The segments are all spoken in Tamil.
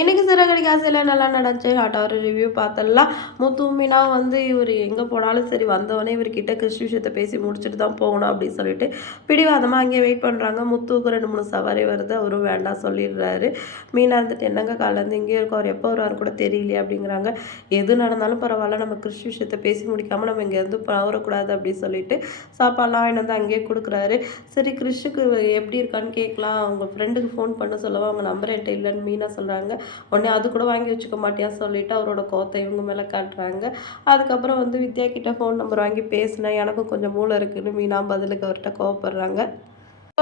இன்றைக்கி சிறகடி காசையில் நல்லா நடந்துச்சு. ஹாட் அவர் ரிவ்யூ பார்த்தலாம் முத்து மீனா வந்து இவர் எங்கே போனாலும் சரி வந்தவொடனே இவர்கிட்ட கிறிஸ் விஷயத்தை பேசி முடிச்சுட்டு தான் போகணும் அப்படின்னு சொல்லிட்டு பிடிவாதமாக அங்கேயே வெயிட் பண்ணுறாங்க முத்துவுக்கு ரெண்டு மூணு சவாரி வருது. அவரும் வேண்டாம் சொல்லிடுறாரு. மீனா இருந்துட்டு என்னங்க காலேருந்து இங்கே இருக்கும்? அவர் எப்போ வருவார் கூட தெரியலையே அப்படிங்கிறாங்க. எது நடந்தாலும் பரவாயில்ல. நம்ம கிறிஸ் விஷயத்தை பேசி முடிக்காமல் நம்ம இங்கேருந்து பரவக்கூடாது அப்படின்னு சொல்லிட்டு சாப்பாடுலாம் வாங்கிட்டு வந்து அங்கேயே கொடுக்குறாரு. சரி கிறிஷுக்கு எப்படி இருக்கான்னு கேட்கலாம். அவங்க ஃப்ரெண்டுக்கு ஃபோன் பண்ண சொல்லவா? அவங்க நம்பர் என்கிட்ட இல்லைன்னு மீனா சொல்கிறாங்க உடனே அது கூட வாங்கி வச்சுக்க மாட்டியா சொல்லிட்டு அவரோட கோத்தை இவங்க மேலே காட்டுறாங்க. அதுக்கப்புறம் வந்து வித்யா கிட்ட ஃபோன் நம்பர் வாங்கி பேசினேன் எனக்கும் கொஞ்சம் மூளை இருக்குன்னு மீனா பதிலுக்கு அவர்கிட்ட கோவப்படுறாங்க.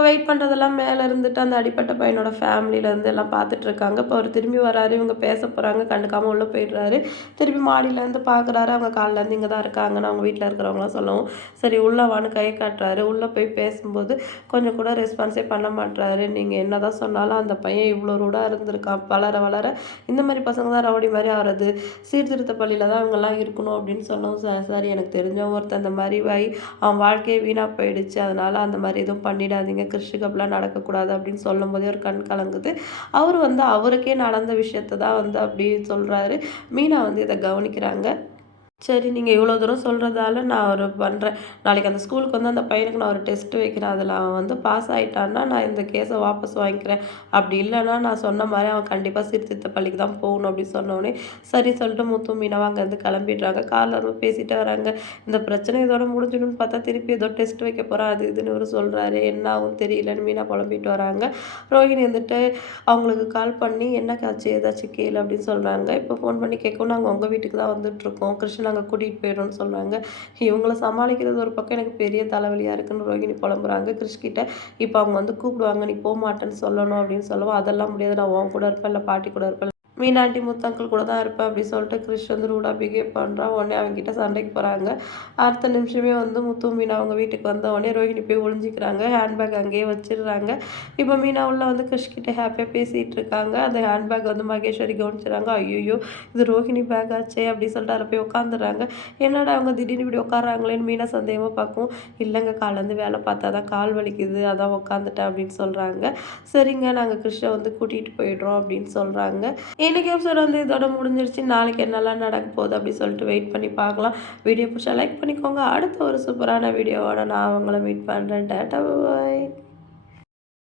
இப்போ வெயிட் பண்ணுறதெல்லாம் மேலே இருந்துட்டு அந்த அடிப்பட்ட பையனோட ஃபேமிலியிலேருந்து எல்லாம் பார்த்துட்ருக்காங்க இப்போ அவர் திரும்பி வராரு இவங்க பேச போகிறாங்க கண்டுக்காமல் உள்ளே போயிடுறாரு. திரும்பி மாடியிலேருந்து பார்க்குறாரு அவங்க காலிலேருந்து இங்கே தான் இருக்காங்கன்னு அவங்க வீட்டில் இருக்கிறவங்களாம் சொல்லவும். சரி உள்ளே வான்னு கை காட்டுறாரு. உள்ளே போய் பேசும்போது கொஞ்சம் கூட ரெஸ்பான்ஸே பண்ண மாட்டுறாரு நீங்கள் என்ன தான் சொன்னாலும் அந்த பையன் இவ்வளோ ரூடாக இருந்திருக்கான். வளர வளர இந்த மாதிரி பசங்க தான் ரவுடி மாதிரி ஆகிறது சீர்திருத்த பள்ளியில் தான் அவங்கெல்லாம் இருக்கணும் அப்படின்னு சொன்னோம். சார் சார் எனக்கு தெரிஞ்ச ஒருத்தன் அந்த மாதிரி வாய் அவன் வாழ்க்கையே வீணாக போயிடுச்சு. அதனால் அந்த மாதிரி எதுவும் பண்ணிடாதீங்க. எனக்கு ரிஷிகப்லாம் நடக்கக்கூடாது அப்படின்னு சொல்லும் போதே ஒரு கண் கலங்குது. அவர் வந்து அவருக்கே நடந்த விஷயத்த தான் வந்து அப்படி சொல்கிறாரு மீனா வந்து இதை கவனிக்கிறாங்க. சரி நீங்கள் இவ்வளோ தூரம் சொல்கிறதால நான் ஒரு பண்ணுறேன் நாளைக்கு அந்த ஸ்கூலுக்கு வந்து அந்த பையனுக்கு நான் ஒரு டெஸ்ட் வைக்கிறேன். அதில் அவன் வந்து பாஸ் ஆகிட்டான்னா நான் இந்த கேஸை வாபஸ் வாங்கிக்கிறேன். அப்படி இல்லைன்னா நான் சொன்ன மாதிரி அவன் கண்டிப்பாக சீர்திருத்த பள்ளிக்கு தான் போகணும் அப்படின்னு சொன்னோடனே சரி சொல்லிட்டு முத்து மீனவா அங்கேருந்து கிளம்பிடுறாங்க. காரில் வந்து பேசிட்டு வராங்க. இந்த பிரச்சனை இதோட முடிஞ்சிடும்னு பார்த்தா திருப்பி ஏதோ டெஸ்ட் வைக்க போகிறான் அது இதுன்னு இவர் சொல்கிறாரு என்ன ஆகும் தெரியலன்னு மீனா புலம்பிட்டு வராங்க. ரோஹிணி வந்துட்டு அவங்களுக்கு கால் பண்ணி என்ன காச்சு ஏதாச்சும் கேளு அப்படின்னு சொல்கிறாங்க இப்போ ஃபோன் பண்ணி கேட்கவும் நாங்கள் உங்கள் வீட்டுக்கு தான் வந்துட்டுருக்கோம் கிருஷ்ணன் நாங்கள் கூட்டிகிட்டு போயிடுறோம்னு சொன்னாங்க இவங்கள சமாளிக்கிறது ஒரு பக்கம் எனக்கு பெரிய தலைவலியாக இருக்குன்னு ரோஹிணி புலம்புறாங்க. கிறிஷ்கிட்ட இப்போ அவங்க வந்து கூப்பிடுவாங்க நீ போக மாட்டேன்னு சொல்லணும் அப்படின்னு சொல்லவும் அதெல்லாம் முடியாது. நான் உன் கூட இருப்பேன் இல்லை பாட்டி கூட இருப்பேன் மீனாண்டி முத்தங்கள் கூட தான் இருப்பேன் அப்படின்னு சொல்லிட்டு கிறிஷ் வந்து ரூடாக பிஹேவ் பண்ணுறான் உடனே அவங்ககிட்ட சண்டைக்கு போகிறாங்க அடுத்த நிமிஷமே வந்து முத்து மீனா அவங்க வீட்டுக்கு வந்த உடனே ரோஹிணி போய் ஒழிஞ்சிக்கிறாங்க ஹேண்ட்பேக் அங்கேயே வச்சிடுறாங்க. இப்போ மீனா உள்ள வந்து கிறிஷ்கிட்ட ஹாப்பியாக பேசிகிட்டு இருக்காங்க. அந்த ஹேண்ட்பேக் வந்து மகேஸ்வரி கவனிச்சுறாங்க ஐயோ இது ரோஹிணி பேக் ஆச்சே அப்படின்னு சொல்லிட்டு அதில் போய் உட்காந்துடுறாங்க என்னடா அவங்க திடீர்னு இப்படி உட்காராங்களேன்னு மீனா சந்தேகமாக பார்க்கும். இல்லைங்க காலேருந்து வேலை பார்த்தா தான் கால் வலிக்குது. அதான் உட்காந்துட்டேன் அப்படின்னு சொல்கிறாங்க சரிங்க நாங்கள் கிருஷ்ணை வந்து கூட்டிகிட்டு போயிடுறோம் அப்படின்னு சொல்கிறாங்க இன்றைக்கி எபிசோட் வந்து இதோட முடிஞ்சிருச்சு. நாளைக்கு என்னெல்லாம் நடக்க போகுது அப்படி சொல்லிட்டு வெயிட் பண்ணி பார்க்கலாம். வீடியோ பிடிச்சா லைக் பண்ணிக்கோங்க. அடுத்த ஒரு சூப்பரான வீடியோவோட நான் அவங்கள மீட் பண்ணுறேன் டேட்டா பாய்